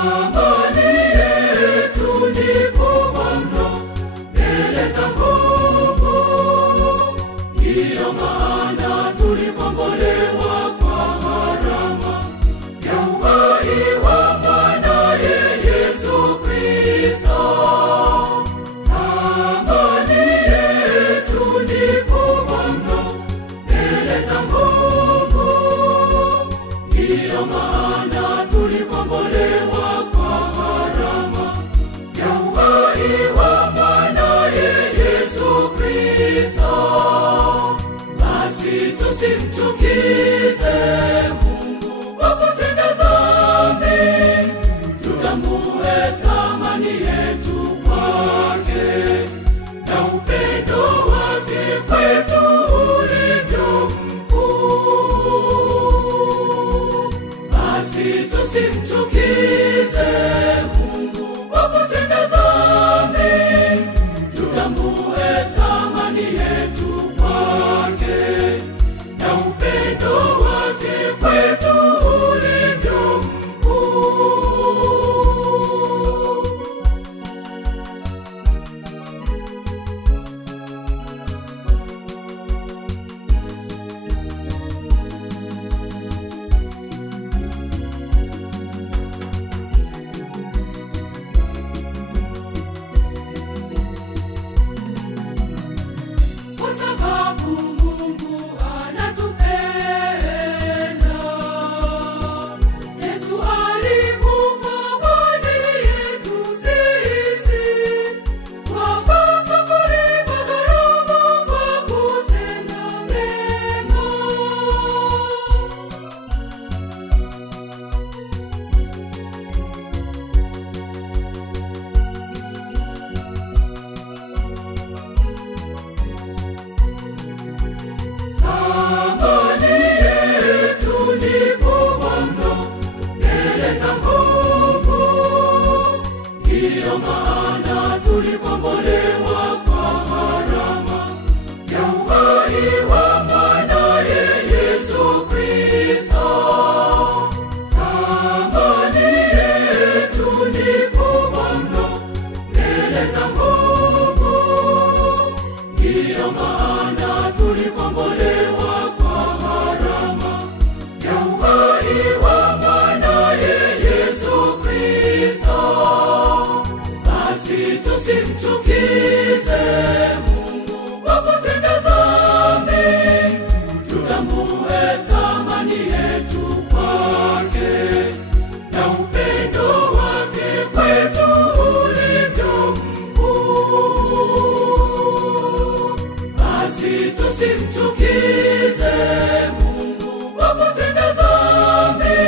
Thamani yetu ni kubwa mno mbele za Mungu, ndiyo maana tulikombolewa kwa gharama ya uhai wa mwanaye Yesu Kristo. Thamani yetu ni kubwa mno mbele za Mungu, ndiyo maana tulikombolewa kwa gharama ya uhai wa mwanaye Yesu Kristo. Basi tusimchukize Mungu kwa kutenda dhambi, tutambue thamani yetu kwake na upendo wake kwetu ulivyo mkuu. Basi tusimchukize Mungu kwa kutenda dhambi, tutambue thamani yetu kwake na upendo wake kwetu ulivyo mkuu. Kwa sababu Mungu anatupenda, Yesu alikufa kwa ajili yetu sisi. Twapaswa kulipa gharama kwa kutenda mema. Thamani yetu ni kubwa mno mbele za Mungu, ndiyo maana tulikombolewa kwa gharama ya uhai wa mwanaye Yesu Kristo. Thamani yetu ni kubwa mno mbele za Mungu, ndiyo maana tulikombolewa kwa gharama ya uhai wa mwanaye Yesu Kristo. Basi tusimchukize Mungu kwa kutenda dhambi, tutambue thamani yetu kwake na upendo wake kwetu ulivyo mkuu. Basi tusimchukize Mungu kwa kutenda dhambi,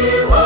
tukiwa